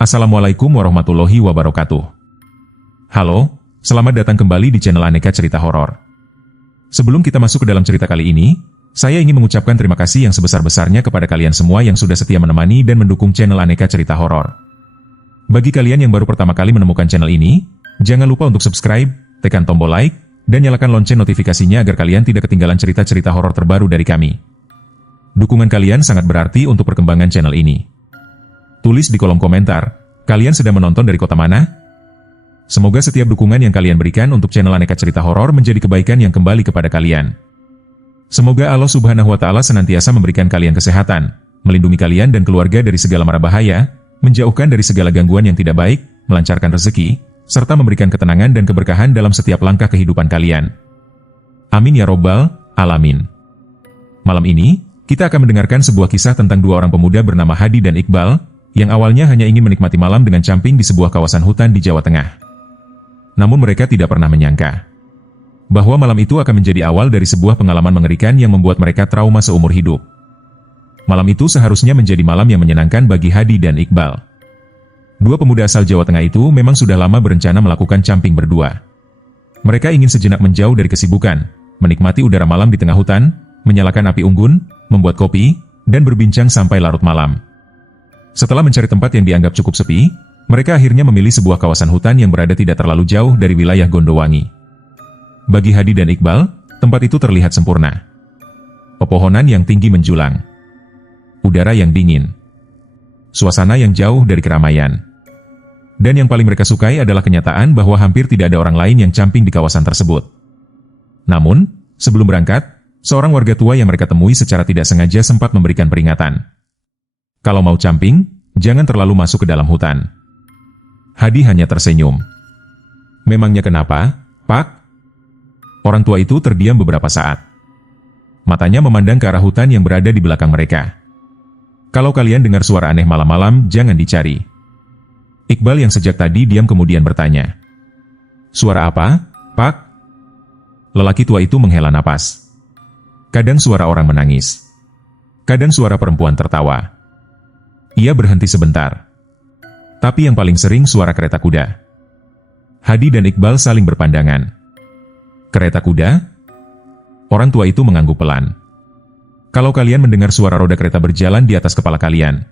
Assalamualaikum warahmatullahi wabarakatuh. Halo, selamat datang kembali di channel Aneka Cerita Horor. Sebelum kita masuk ke dalam cerita kali ini, saya ingin mengucapkan terima kasih yang sebesar-besarnya kepada kalian semua yang sudah setia menemani dan mendukung channel Aneka Cerita Horor. Bagi kalian yang baru pertama kali menemukan channel ini, jangan lupa untuk subscribe, tekan tombol like, dan nyalakan lonceng notifikasinya agar kalian tidak ketinggalan cerita-cerita horor terbaru dari kami. Dukungan kalian sangat berarti untuk perkembangan channel ini. Tulis di kolom komentar, kalian sedang menonton dari kota mana? Semoga setiap dukungan yang kalian berikan untuk channel Aneka Cerita Horor menjadi kebaikan yang kembali kepada kalian. Semoga Allah Subhanahu wa Ta'ala senantiasa memberikan kalian kesehatan, melindungi kalian dan keluarga dari segala mara bahaya, menjauhkan dari segala gangguan yang tidak baik, melancarkan rezeki, serta memberikan ketenangan dan keberkahan dalam setiap langkah kehidupan kalian. Amin ya Robbal Alamin. Malam ini, kita akan mendengarkan sebuah kisah tentang dua orang pemuda bernama Hadi dan Iqbal, yang awalnya hanya ingin menikmati malam dengan camping di sebuah kawasan hutan di Jawa Tengah. Namun mereka tidak pernah menyangka bahwa malam itu akan menjadi awal dari sebuah pengalaman mengerikan yang membuat mereka trauma seumur hidup. Malam itu seharusnya menjadi malam yang menyenangkan bagi Hadi dan Iqbal. Dua pemuda asal Jawa Tengah itu memang sudah lama berencana melakukan camping berdua. Mereka ingin sejenak menjauh dari kesibukan, menikmati udara malam di tengah hutan, menyalakan api unggun, membuat kopi, dan berbincang sampai larut malam. Setelah mencari tempat yang dianggap cukup sepi, mereka akhirnya memilih sebuah kawasan hutan yang berada tidak terlalu jauh dari wilayah Gondowangi. Bagi Hadi dan Iqbal, tempat itu terlihat sempurna. Pepohonan yang tinggi menjulang, udara yang dingin, suasana yang jauh dari keramaian. Dan yang paling mereka sukai adalah kenyataan bahwa hampir tidak ada orang lain yang camping di kawasan tersebut. Namun, sebelum berangkat, seorang warga tua yang mereka temui secara tidak sengaja sempat memberikan peringatan. Kalau mau camping, jangan terlalu masuk ke dalam hutan. Hadi hanya tersenyum. Memangnya kenapa, Pak? Orang tua itu terdiam beberapa saat. Matanya memandang ke arah hutan yang berada di belakang mereka. Kalau kalian dengar suara aneh malam-malam, jangan dicari. Iqbal yang sejak tadi diam kemudian bertanya. Suara apa, Pak? Lelaki tua itu menghela napas. Kadang suara orang menangis. Kadang suara perempuan tertawa. Ia berhenti sebentar. Tapi yang paling sering suara kereta kuda. Hadi dan Iqbal saling berpandangan. Kereta kuda? Orang tua itu mengangguk pelan. Kalau kalian mendengar suara roda kereta berjalan di atas kepala kalian.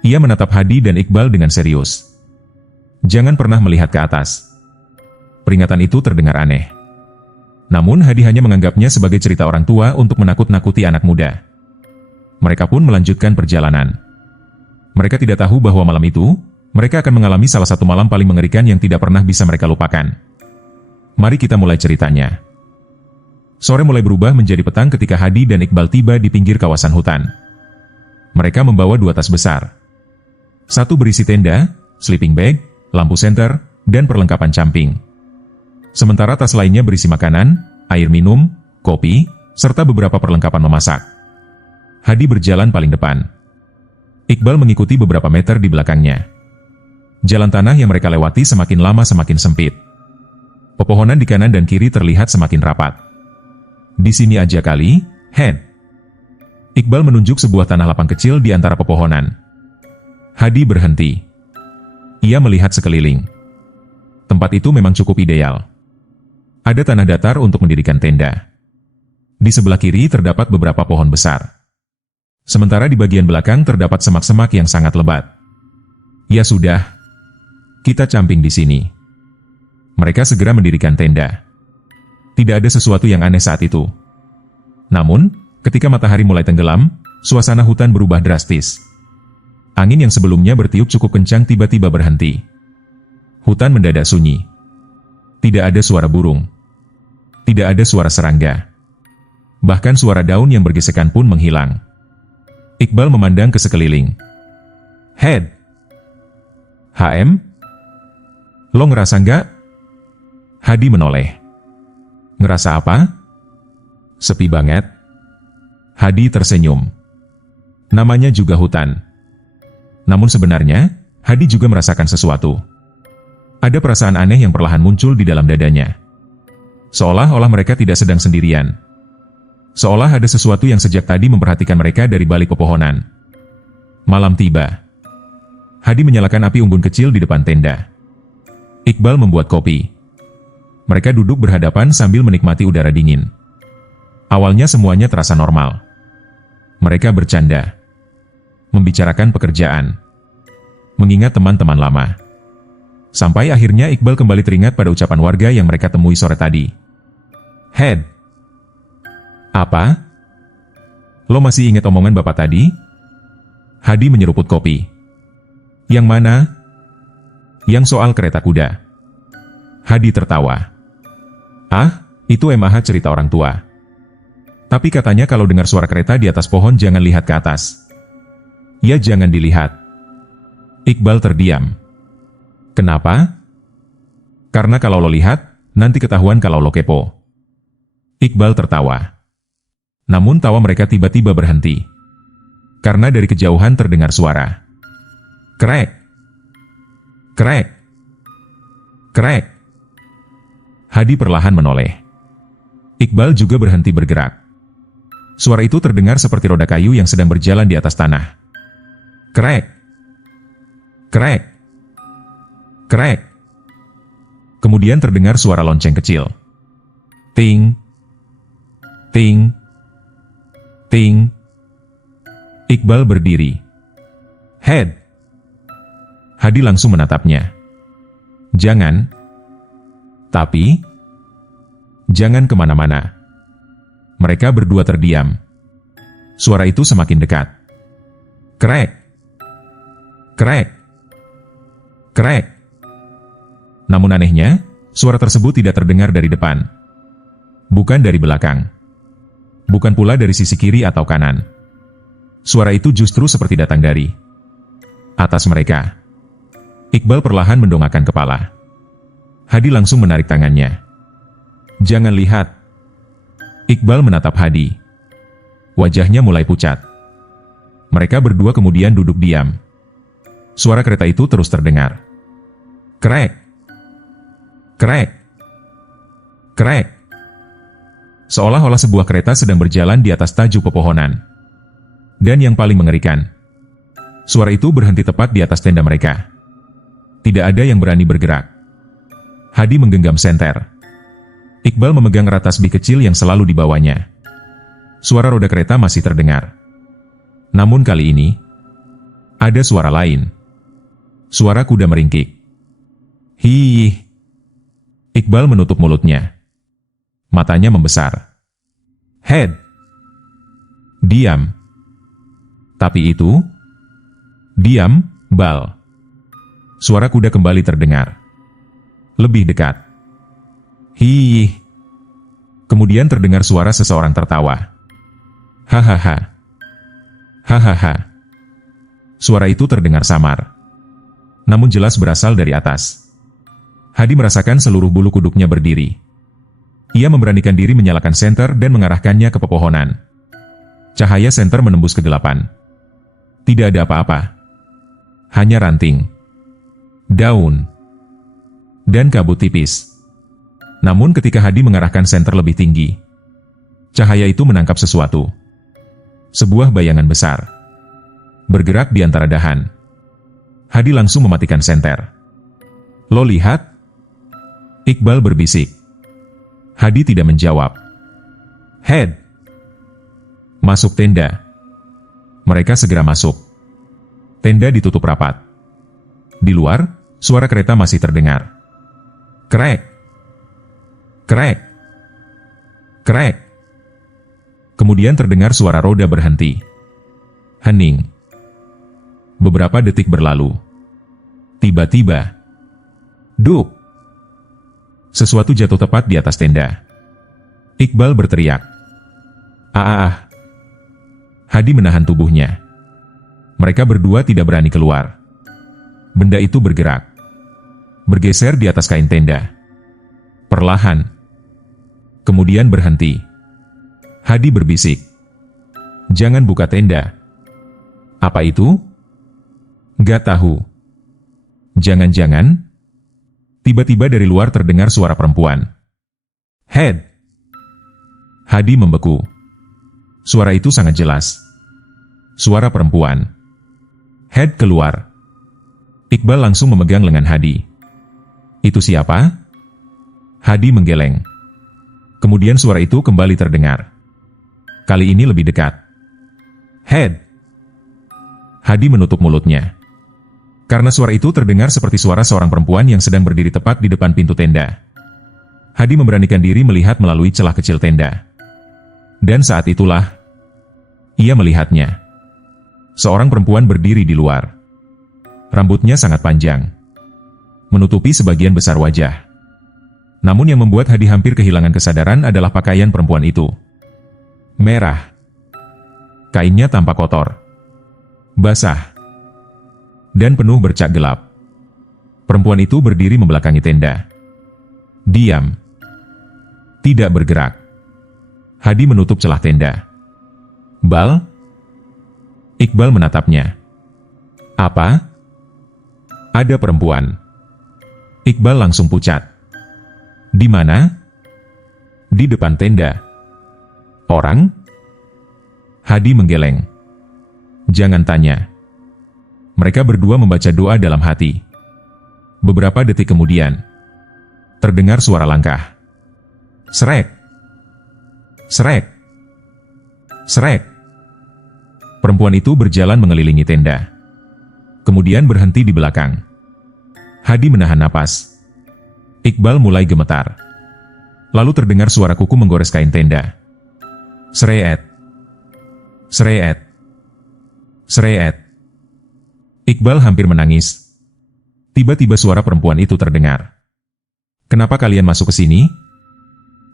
Ia menatap Hadi dan Iqbal dengan serius. Jangan pernah melihat ke atas. Peringatan itu terdengar aneh. Namun Hadi hanya menganggapnya sebagai cerita orang tua untuk menakut-nakuti anak muda. Mereka pun melanjutkan perjalanan. Mereka tidak tahu bahwa malam itu, mereka akan mengalami salah satu malam paling mengerikan yang tidak pernah bisa mereka lupakan. Mari kita mulai ceritanya. Sore mulai berubah menjadi petang ketika Hadi dan Iqbal tiba di pinggir kawasan hutan. Mereka membawa dua tas besar. Satu berisi tenda, sleeping bag, lampu senter, dan perlengkapan camping. Sementara tas lainnya berisi makanan, air minum, kopi, serta beberapa perlengkapan memasak. Hadi berjalan paling depan. Iqbal mengikuti beberapa meter di belakangnya. Jalan tanah yang mereka lewati semakin lama semakin sempit. Pepohonan di kanan dan kiri terlihat semakin rapat. Di sini aja kali, Hen. Iqbal menunjuk sebuah tanah lapang kecil di antara pepohonan. Hadi berhenti. Ia melihat sekeliling. Tempat itu memang cukup ideal. Ada tanah datar untuk mendirikan tenda. Di sebelah kiri terdapat beberapa pohon besar. Sementara di bagian belakang terdapat semak-semak yang sangat lebat. Ya sudah, kita camping di sini. Mereka segera mendirikan tenda. Tidak ada sesuatu yang aneh saat itu. Namun, ketika matahari mulai tenggelam, suasana hutan berubah drastis. Angin yang sebelumnya bertiup cukup kencang tiba-tiba berhenti. Hutan mendadak sunyi. Tidak ada suara burung. Tidak ada suara serangga. Bahkan suara daun yang bergesekan pun menghilang. Iqbal memandang ke sekeliling. Head. HM? Lo ngerasa nggak? Hadi menoleh. Ngerasa apa? Sepi banget. Hadi tersenyum. Namanya juga hutan. Namun sebenarnya, Hadi juga merasakan sesuatu. Ada perasaan aneh yang perlahan muncul di dalam dadanya. Seolah-olah mereka tidak sedang sendirian. Seolah ada sesuatu yang sejak tadi memperhatikan mereka dari balik pepohonan. Malam tiba. Hadi menyalakan api unggun kecil di depan tenda. Iqbal membuat kopi. Mereka duduk berhadapan sambil menikmati udara dingin. Awalnya semuanya terasa normal. Mereka bercanda, membicarakan pekerjaan, mengingat teman-teman lama. Sampai akhirnya Iqbal kembali teringat pada ucapan warga yang mereka temui sore tadi. "Head, apa? Lo masih ingat omongan bapak tadi?" Hadi menyeruput kopi. "Yang mana?" "Yang soal kereta kuda." Hadi tertawa. "Ah, itu emang cerita orang tua. Tapi katanya kalau dengar suara kereta di atas pohon jangan lihat ke atas." "Ya jangan dilihat." Iqbal terdiam. "Kenapa?" "Karena kalau lo lihat, nanti ketahuan kalau lo kepo." Iqbal tertawa. Namun tawa mereka tiba-tiba berhenti. Karena dari kejauhan terdengar suara. Krek. Krek. Krek. Hadi perlahan menoleh. Iqbal juga berhenti bergerak. Suara itu terdengar seperti roda kayu yang sedang berjalan di atas tanah. Krek. Krek. Krek. Kemudian terdengar suara lonceng kecil. Ting. Ting. Ting. Iqbal berdiri. "Head." Hadi langsung menatapnya. "Jangan." "Tapi." "Jangan kemana-mana." Mereka berdua terdiam. Suara itu semakin dekat. Krek. Krek. Krek. Namun anehnya, suara tersebut tidak terdengar dari depan. Bukan dari belakang. Bukan pula dari sisi kiri atau kanan. Suara itu justru seperti datang dari atas mereka. Iqbal perlahan mendongakkan kepala. Hadi langsung menarik tangannya. "Jangan lihat." Iqbal menatap Hadi. Wajahnya mulai pucat. Mereka berdua kemudian duduk diam. Suara kereta itu terus terdengar. Krek. Krek. Krek. Seolah-olah sebuah kereta sedang berjalan di atas tajuk pepohonan. Dan yang paling mengerikan, suara itu berhenti tepat di atas tenda mereka. Tidak ada yang berani bergerak. Hadi menggenggam senter. Iqbal memegang erat tasbih kecil yang selalu dibawanya. Suara roda kereta masih terdengar. Namun kali ini, ada suara lain. Suara kuda meringkik. Hih. Iqbal menutup mulutnya. Matanya membesar. Head. Diam. Tapi itu, diam, Bal. Suara kuda kembali terdengar. Lebih dekat. Hih. Kemudian terdengar suara seseorang tertawa. Hahaha. Hahaha. Suara itu terdengar samar. Namun jelas berasal dari atas. Hadi merasakan seluruh bulu kuduknya berdiri. Ia memberanikan diri menyalakan senter dan mengarahkannya ke pepohonan. Cahaya senter menembus kegelapan. Tidak ada apa-apa. Hanya ranting, daun, dan kabut tipis. Namun ketika Hadi mengarahkan senter lebih tinggi, cahaya itu menangkap sesuatu. Sebuah bayangan besar. Bergerak di antara dahan. Hadi langsung mematikan senter. Lo lihat? Iqbal berbisik. Hadi tidak menjawab. Head. Masuk tenda. Mereka segera masuk. Tenda ditutup rapat. Di luar, suara kereta masih terdengar. Krek. Krek. Krek. Kemudian terdengar suara roda berhenti. Hening. Beberapa detik berlalu. Tiba-tiba. Duk. Sesuatu jatuh tepat di atas tenda. Iqbal berteriak. Ah. Hadi menahan tubuhnya. Mereka berdua tidak berani keluar. Benda itu bergerak. Bergeser di atas kain tenda. Perlahan. Kemudian berhenti. Hadi berbisik. Jangan buka tenda. Apa itu? Gak tahu. Jangan-jangan? Tiba-tiba dari luar terdengar suara perempuan. Head. Hadi membeku. Suara itu sangat jelas. Suara perempuan. Head keluar. Iqbal langsung memegang lengan Hadi. "Itu siapa?" Hadi menggeleng. Kemudian suara itu kembali terdengar. Kali ini lebih dekat. "Head!" Hadi menutup mulutnya. Karena suara itu terdengar seperti suara seorang perempuan yang sedang berdiri tepat di depan pintu tenda. Hadi memberanikan diri melihat melalui celah kecil tenda. Dan saat itulah, ia melihatnya. Seorang perempuan berdiri di luar. Rambutnya sangat panjang, menutupi sebagian besar wajah. Namun yang membuat Hadi hampir kehilangan kesadaran adalah pakaian perempuan itu. Merah. Kainnya tampak kotor, basah, dan penuh bercak gelap. Perempuan itu berdiri membelakangi tenda. Diam. Tidak bergerak. Hadi menutup celah tenda. "Bal?" Iqbal menatapnya. "Apa?" "Ada perempuan." Iqbal langsung pucat. "Di mana?" "Di depan tenda." "Orang?" Hadi menggeleng. "Jangan tanya." Mereka berdua membaca doa dalam hati. Beberapa detik kemudian, terdengar suara langkah. Srek! Srek! Srek! Perempuan itu berjalan mengelilingi tenda. Kemudian berhenti di belakang. Hadi menahan napas. Iqbal mulai gemetar. Lalu terdengar suara kuku menggores kain tenda. Sreet! Sreet! Sreet! Iqbal hampir menangis. Tiba-tiba suara perempuan itu terdengar. "Kenapa kalian masuk ke sini?"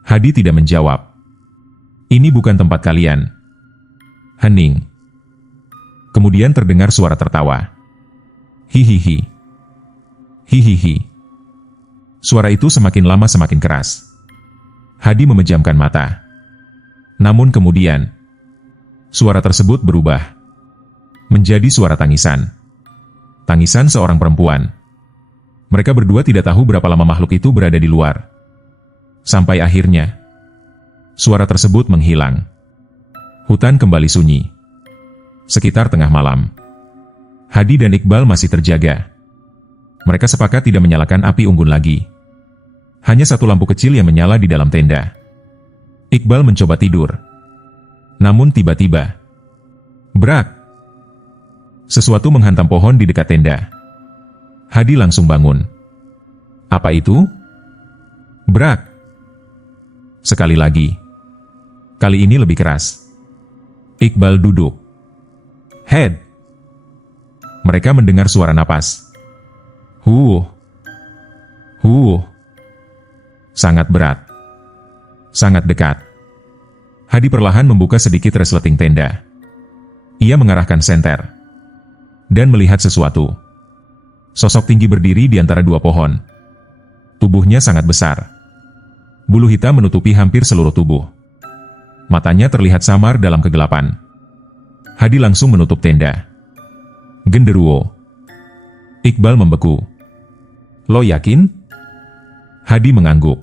Hadi tidak menjawab. "Ini bukan tempat kalian." Hening. Kemudian terdengar suara tertawa. Hihihi. Hihihi. Suara itu semakin lama semakin keras. Hadi memejamkan mata. Namun kemudian, suara tersebut berubah menjadi suara tangisan. Tangisan seorang perempuan. Mereka berdua tidak tahu berapa lama makhluk itu berada di luar. Sampai akhirnya, suara tersebut menghilang. Hutan kembali sunyi. Sekitar tengah malam. Hadi dan Iqbal masih terjaga. Mereka sepakat tidak menyalakan api unggun lagi. Hanya satu lampu kecil yang menyala di dalam tenda. Iqbal mencoba tidur. Namun tiba-tiba, brak! Sesuatu menghantam pohon di dekat tenda. Hadi langsung bangun. Apa itu? Brak! Sekali lagi. Kali ini lebih keras. Iqbal duduk. Head! Mereka mendengar suara napas. Huh! Sangat berat. Sangat dekat. Hadi perlahan membuka sedikit resleting tenda. Ia mengarahkan senter. Dan melihat sesuatu. Sosok tinggi berdiri di antara dua pohon. Tubuhnya sangat besar. Bulu hitam menutupi hampir seluruh tubuh. Matanya terlihat samar dalam kegelapan. Hadi langsung menutup tenda. Genderuwo. Iqbal membeku. Lo yakin? Hadi mengangguk.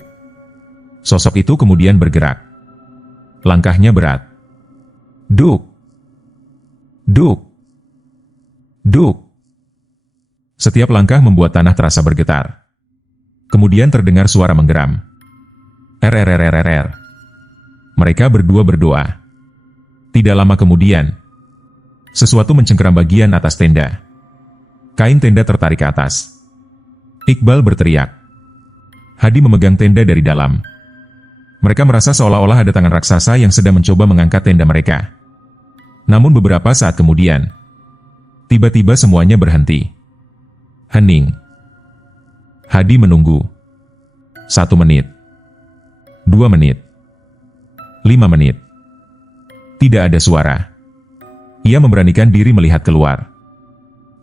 Sosok itu kemudian bergerak. Langkahnya berat. Duk. Duk. Duk. Setiap langkah membuat tanah terasa bergetar. Kemudian terdengar suara menggeram. RRRRR. Mereka berdua berdoa. Tidak lama kemudian, sesuatu mencengkeram bagian atas tenda. Kain tenda tertarik ke atas. Iqbal berteriak. Hadi memegang tenda dari dalam. Mereka merasa seolah-olah ada tangan raksasa yang sedang mencoba mengangkat tenda mereka. Namun beberapa saat kemudian, tiba-tiba semuanya berhenti. Hening. Hadi menunggu. 1 menit. 2 menit. 5 menit. Tidak ada suara. Ia memberanikan diri melihat keluar.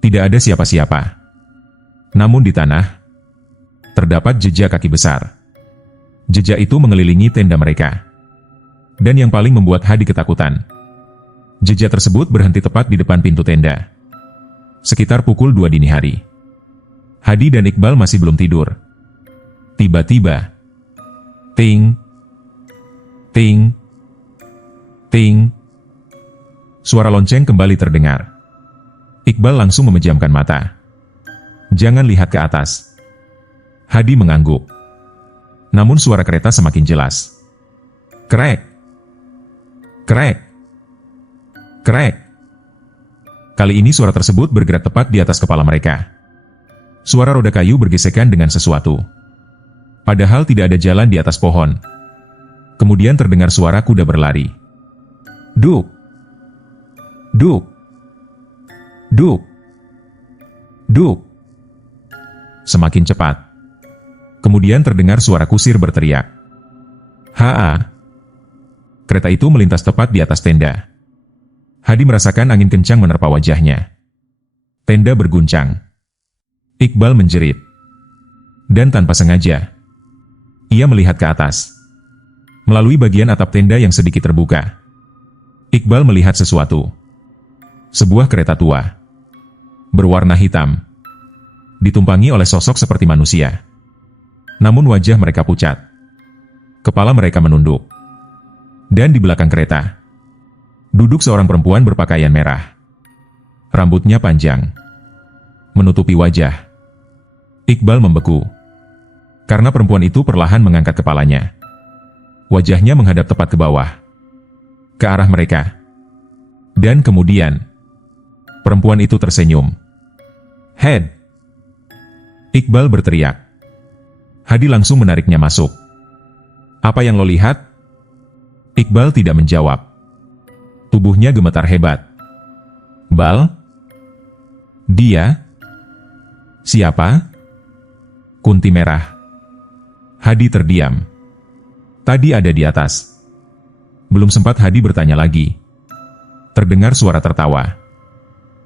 Tidak ada siapa-siapa. Namun di tanah, terdapat jejak kaki besar. Jejak itu mengelilingi tenda mereka. Dan yang paling membuat Hadi ketakutan, jejak tersebut berhenti tepat di depan pintu tenda. Sekitar pukul 2 dini hari. Hadi dan Iqbal masih belum tidur. Tiba-tiba, ting, ting, ting. Suara lonceng kembali terdengar. Iqbal langsung memejamkan mata. Jangan lihat ke atas. Hadi mengangguk. Namun suara kereta semakin jelas. Krek. Krek. Krek. Kali ini suara tersebut bergerak tepat di atas kepala mereka. Suara roda kayu bergesekan dengan sesuatu. Padahal tidak ada jalan di atas pohon. Kemudian terdengar suara kuda berlari. Duk. Duk. Duk. Duk. Semakin cepat. Kemudian terdengar suara kusir berteriak. Haa. Kereta itu melintas tepat di atas tenda. Hadi merasakan angin kencang menerpa wajahnya. Tenda berguncang. Iqbal menjerit. Dan tanpa sengaja, ia melihat ke atas. Melalui bagian atap tenda yang sedikit terbuka, Iqbal melihat sesuatu. Sebuah kereta tua. Berwarna hitam. Ditumpangi oleh sosok seperti manusia. Namun wajah mereka pucat. Kepala mereka menunduk. Dan di belakang kereta, duduk seorang perempuan berpakaian merah. Rambutnya panjang, menutupi wajah. Iqbal membeku. Karena perempuan itu perlahan mengangkat kepalanya. Wajahnya menghadap tepat ke bawah. Ke arah mereka. Dan kemudian, perempuan itu tersenyum. Head! Iqbal berteriak. Hadi langsung menariknya masuk. Apa yang lo lihat? Iqbal tidak menjawab. Tubuhnya gemetar hebat. Bal? Dia? Siapa? Kunti merah. Hadi terdiam. Tadi ada di atas. Belum sempat Hadi bertanya lagi. Terdengar suara tertawa.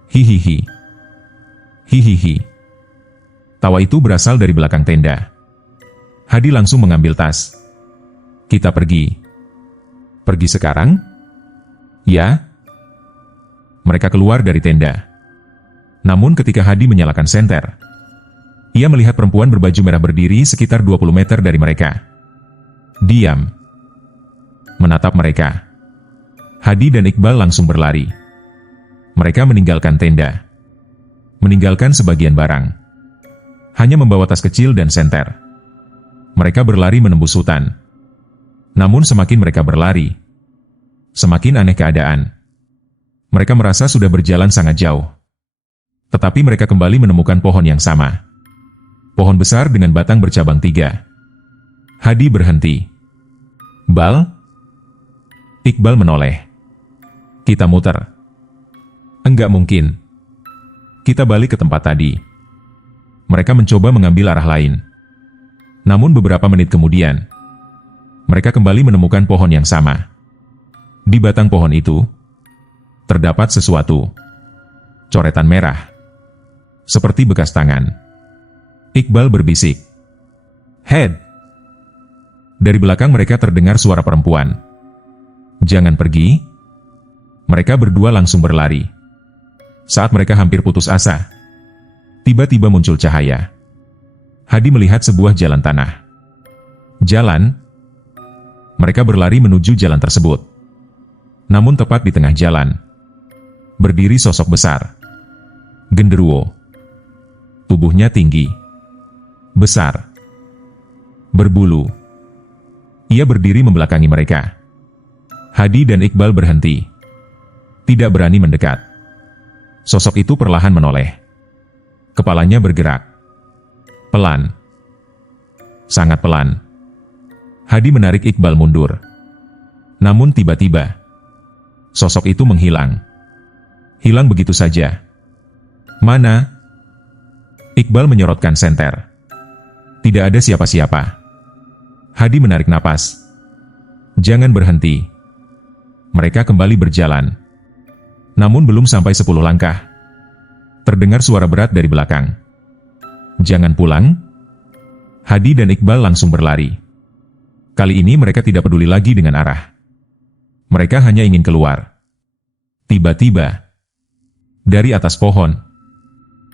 Hihihi. Hihihi. Tawa itu berasal dari belakang tenda. Hadi langsung mengambil tas. Kita pergi. Pergi sekarang? Ya. Mereka keluar dari tenda. Namun ketika Hadi menyalakan senter, ia melihat perempuan berbaju merah berdiri sekitar 20 meter dari mereka. Diam. Menatap mereka. Hadi dan Iqbal langsung berlari. Mereka meninggalkan tenda. Meninggalkan sebagian barang. Hanya membawa tas kecil dan senter. Mereka berlari menembus hutan. Namun semakin mereka berlari, semakin aneh keadaan. Mereka merasa sudah berjalan sangat jauh. Tetapi mereka kembali menemukan pohon yang sama. Pohon besar dengan batang bercabang 3. Hadi berhenti. Bal? Iqbal menoleh. Kita muter. Enggak mungkin. Kita balik ke tempat tadi. Mereka mencoba mengambil arah lain. Namun beberapa menit kemudian, mereka kembali menemukan pohon yang sama. Di batang pohon itu, terdapat sesuatu. Coretan merah. Seperti bekas tangan. Iqbal berbisik. Head! Dari belakang mereka terdengar suara perempuan. Jangan pergi. Mereka berdua langsung berlari. Saat mereka hampir putus asa, tiba-tiba muncul cahaya. Hadi melihat sebuah jalan tanah. Jalan? Mereka berlari menuju jalan tersebut. Namun tepat di tengah jalan, berdiri sosok besar. Genderuwo. Tubuhnya tinggi. Besar. Berbulu. Ia berdiri membelakangi mereka. Hadi dan Iqbal berhenti. Tidak berani mendekat. Sosok itu perlahan menoleh. Kepalanya bergerak. Pelan. Sangat pelan. Hadi menarik Iqbal mundur. Namun tiba-tiba, sosok itu menghilang. Hilang begitu saja. Mana? Iqbal menyorotkan senter. Tidak ada siapa-siapa. Hadi menarik napas. Jangan berhenti. Mereka kembali berjalan. Namun belum sampai 10 langkah. Terdengar suara berat dari belakang. Jangan pulang. Hadi dan Iqbal langsung berlari. Kali ini mereka tidak peduli lagi dengan arah. Mereka hanya ingin keluar. Tiba-tiba, dari atas pohon,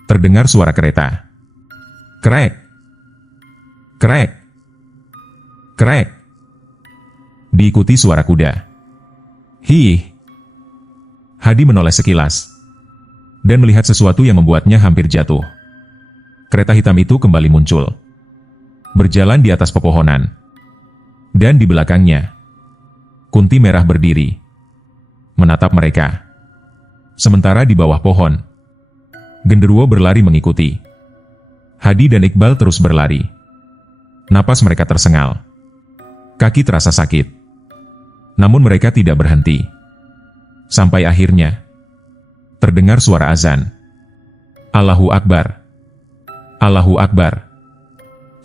terdengar suara kereta. Krek! Krek! Krek! Diikuti suara kuda. Hih! Hadi menoleh sekilas, dan melihat sesuatu yang membuatnya hampir jatuh. kereta hitam itu kembali muncul. Berjalan di atas pepohonan. Dan di belakangnya, Kunti Merah berdiri. Menatap mereka. Sementara di bawah pohon, Genderuwo berlari mengikuti. Hadi dan Iqbal terus berlari. Napas mereka tersengal. Kaki terasa sakit. Namun mereka tidak berhenti. Sampai akhirnya, terdengar suara azan. Allahu Akbar. Allahu Akbar.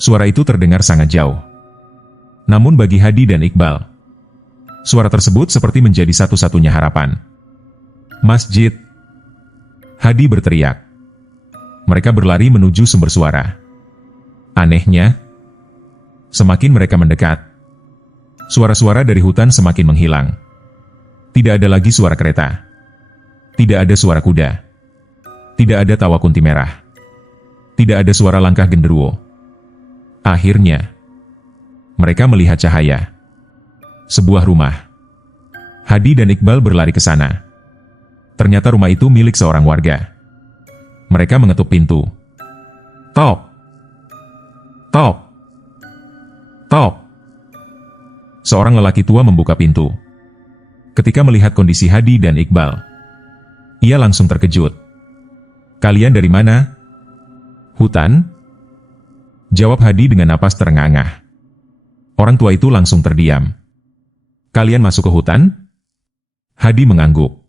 Suara itu terdengar sangat jauh. Namun bagi Hadi dan Iqbal, suara tersebut seperti menjadi satu-satunya harapan. Masjid. Hadi berteriak. Mereka berlari menuju sumber suara. Anehnya, semakin mereka mendekat, suara-suara dari hutan semakin menghilang. Tidak ada lagi suara kereta. Tidak ada suara kuda. Tidak ada tawa Kunti Merah. Tidak ada suara langkah genderuwo. Akhirnya, mereka melihat cahaya. Sebuah rumah. Hadi dan Iqbal berlari ke sana. Ternyata rumah itu milik seorang warga. Mereka mengetuk pintu. Tok! Tok! Tok! Seorang lelaki tua membuka pintu. Ketika melihat kondisi Hadi dan Iqbal, ia langsung terkejut. Kalian dari mana? Hutan? Jawab Hadi dengan napas terengah-engah. Orang tua itu langsung terdiam. Kalian masuk ke hutan? Hadi mengangguk.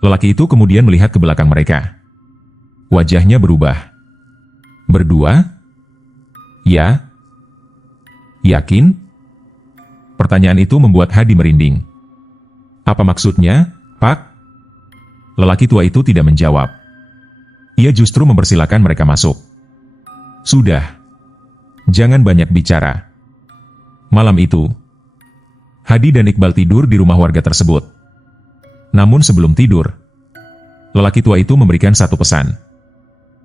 Lelaki itu kemudian melihat ke belakang mereka. Wajahnya berubah. Berdua? Ya? Yakin? Pertanyaan itu membuat Hadi merinding. Apa maksudnya, Pak? Lelaki tua itu tidak menjawab. Ia justru mempersilakan mereka masuk. Sudah. Jangan banyak bicara. Malam itu, Hadi dan Iqbal tidur di rumah warga tersebut. Namun sebelum tidur, lelaki tua itu memberikan satu pesan.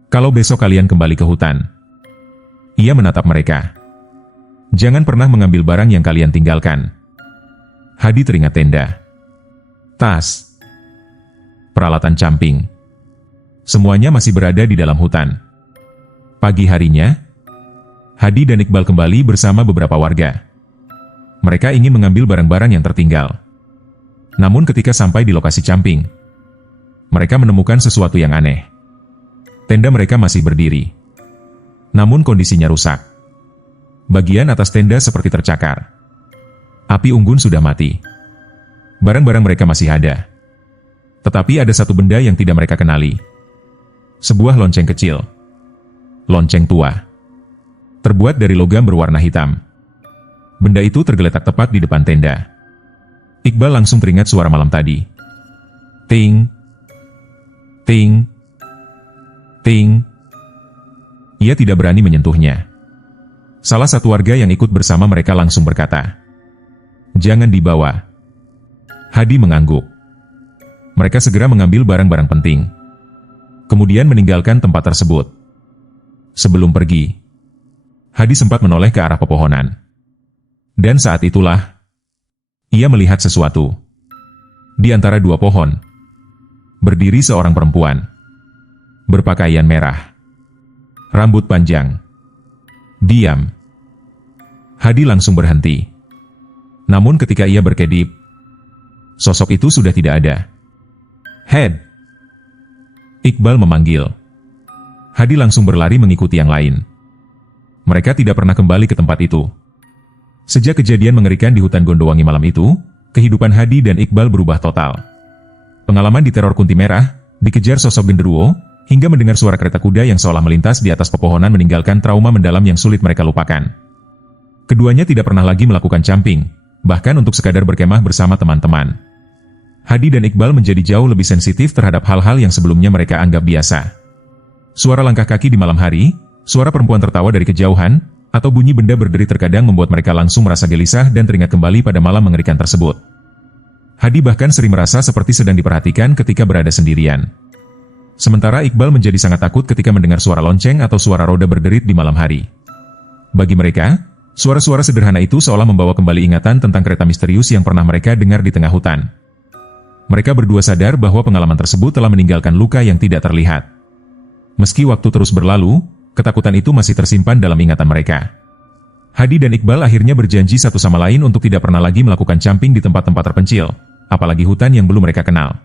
Kalau besok kalian kembali ke hutan, ia menatap mereka. Jangan pernah mengambil barang yang kalian tinggalkan. Hadi teringat tenda, tas, peralatan camping. Semuanya masih berada di dalam hutan. Pagi harinya, Hadi dan Iqbal kembali bersama beberapa warga. Mereka ingin mengambil barang-barang yang tertinggal. Namun ketika sampai di lokasi camping, mereka menemukan sesuatu yang aneh. Tenda mereka masih berdiri. Namun kondisinya rusak. Bagian atas tenda seperti tercakar. Api unggun sudah mati. Barang-barang mereka masih ada. Tetapi ada satu benda yang tidak mereka kenali. Sebuah lonceng kecil. Lonceng tua. Terbuat dari logam berwarna hitam. Benda itu tergeletak tepat di depan tenda. Iqbal langsung teringat suara malam tadi. Ting. Ting. Ting. Ia tidak berani menyentuhnya. Salah satu warga yang ikut bersama mereka langsung berkata, "Jangan dibawa." Hadi mengangguk. Mereka segera mengambil barang-barang penting. Kemudian meninggalkan tempat tersebut. Sebelum pergi, Hadi sempat menoleh ke arah pepohonan. Dan saat itulah, ia melihat sesuatu. Di antara dua pohon, berdiri seorang perempuan. Berpakaian merah. Rambut panjang. Diam. Hadi langsung berhenti. Namun ketika ia berkedip, sosok itu sudah tidak ada. Head. Iqbal memanggil. Hadi langsung berlari mengikuti yang lain. Mereka tidak pernah kembali ke tempat itu. Sejak kejadian mengerikan di hutan Gondowangi malam itu, kehidupan Hadi dan Iqbal berubah total. Pengalaman di teror Kunti Merah, dikejar sosok genderuwo, hingga mendengar suara kereta kuda yang seolah melintas di atas pepohonan meninggalkan trauma mendalam yang sulit mereka lupakan. Keduanya tidak pernah lagi melakukan camping, bahkan untuk sekadar berkemah bersama teman-teman. Hadi dan Iqbal menjadi jauh lebih sensitif terhadap hal-hal yang sebelumnya mereka anggap biasa. Suara langkah kaki di malam hari, suara perempuan tertawa dari kejauhan, atau bunyi benda berderi terkadang membuat mereka langsung merasa gelisah dan teringat kembali pada malam mengerikan tersebut. Hadi bahkan sering merasa seperti sedang diperhatikan ketika berada sendirian. Sementara Iqbal menjadi sangat takut ketika mendengar suara lonceng atau suara roda berderit di malam hari. Bagi mereka, suara-suara sederhana itu seolah membawa kembali ingatan tentang kereta misterius yang pernah mereka dengar di tengah hutan. Mereka berdua sadar bahwa pengalaman tersebut telah meninggalkan luka yang tidak terlihat. Meski waktu terus berlalu, ketakutan itu masih tersimpan dalam ingatan mereka. Hadi dan Iqbal akhirnya berjanji satu sama lain untuk tidak pernah lagi melakukan camping di tempat-tempat terpencil, apalagi hutan yang belum mereka kenal.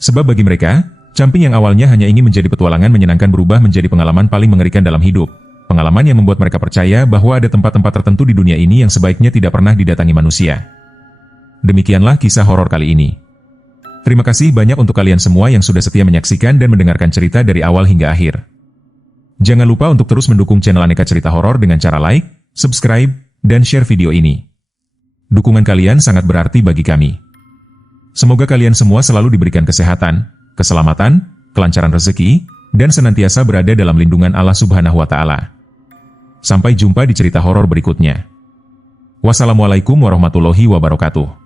Sebab bagi mereka, camping yang awalnya hanya ingin menjadi petualangan menyenangkan berubah menjadi pengalaman paling mengerikan dalam hidup. Pengalaman yang membuat mereka percaya bahwa ada tempat-tempat tertentu di dunia ini yang sebaiknya tidak pernah didatangi manusia. Demikianlah kisah horor kali ini. Terima kasih banyak untuk kalian semua yang sudah setia menyaksikan dan mendengarkan cerita dari awal hingga akhir. Jangan lupa untuk terus mendukung channel Aneka Cerita Horor dengan cara like, subscribe, dan share video ini. Dukungan kalian sangat berarti bagi kami. Semoga kalian semua selalu diberikan kesehatan, keselamatan, kelancaran rezeki, dan senantiasa berada dalam lindungan Allah Subhanahu wa Ta'ala. Sampai jumpa di cerita horor berikutnya. Wassalamualaikum warahmatullahi wabarakatuh.